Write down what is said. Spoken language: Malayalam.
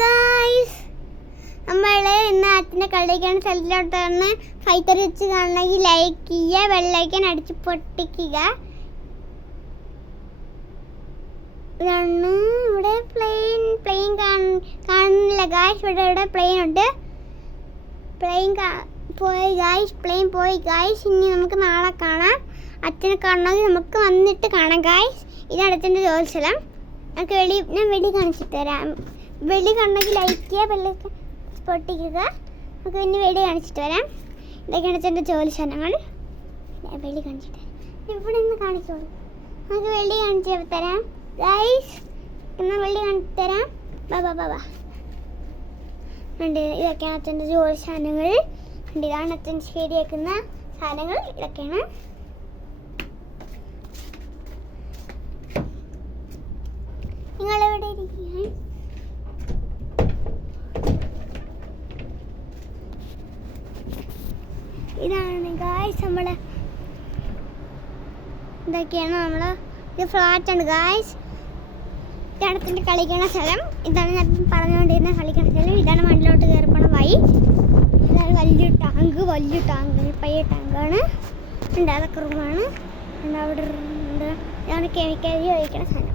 ഗായ്സ്, നമ്മൾ ഇന്ന് അച്ഛൻ്റെ കളിക്കാൻ സ്ഥലത്തിലോട്ടാണ്. ഫൈറ്റർ വെച്ച് കാണണമെങ്കിൽ ലൈക്ക് ചെയ്യുക, ബെല്ലൈക്കൻ അടിച്ച് പൊട്ടിക്കുക. ഇതാണ് ഇവിടെ പ്ലെയിൻ കാണുന്നില്ല ഗായ്സ്. ഇവിടെ പ്ലെയിൻ ഉണ്ട്. പ്ലെയിൻ പോയി ഗായ്സ്. ഇനി നമുക്ക് നാളെ കാണാം. അച്ഛനെ കാണണമെങ്കിൽ നമുക്ക് വന്നിട്ട് കാണാം ഗായ്സ്. ഇതാണ് അച്ഛൻ്റെ ജോലിസ്ഥലം. ഞാൻ വെളി കാണിച്ചിട്ട് തരാം. വെളി കാണണമെങ്കിൽ ലൈക്ക് ചെയ്യുക, ബെല്ലൈക്കൻ പൊട്ടിക്കുക. നമുക്ക് പിന്നെ വെളി കാണിച്ചിട്ട് വരാം. ഇതൊക്കെയാണ് അച്ഛൻ്റെ ജോലി സ്ഥലങ്ങൾ. വെളി കാണിച്ചിട്ട് ഇവിടെ നിന്ന് കാണിച്ചോളൂ. നമുക്ക് വെളി കാണിച്ച് തരാം ഗൈസ്. എന്നാൽ വെളി കാണിച്ച് തരാം. ബാ ഉണ്ട്. ഇതൊക്കെയാണ് അച്ഛൻ്റെ ജോലി സാധനങ്ങൾ. ഇതാണ് അച്ഛൻ ശരിയാക്കുന്ന സാധനങ്ങൾ. ഇതൊക്കെയാണ്. നിങ്ങളെവിടെ ഇരിക്കുക? ഇതാണ് ഗായ്സ് നമ്മളെ. ഇതൊക്കെയാണ് നമ്മള്. ഇത് ഫ്ലാറ്റ് ആണ് ഗായ്സ്. ഇതാണ് അച്ഛൻ്റെ കളിക്കണ സ്ഥലം. ഇതാണ് ഞാൻ പറഞ്ഞുകൊണ്ടിരുന്ന കളിക്കണ സ്ഥലം. ഇതാണ് മണ്ണിലോട്ട് കയറിപ്പോണ വഴി. ഇതാണ് വലിയ ടാങ്ക്. പയ്യ ടാങ്കാണ്. ഉണ്ട്. അതൊക്കെ റൂമാണ്. അവിടെ ഉണ്ട്. ഇതാണ് കെമിക്കൽ ഒഴിക്കണ സ്ഥലം.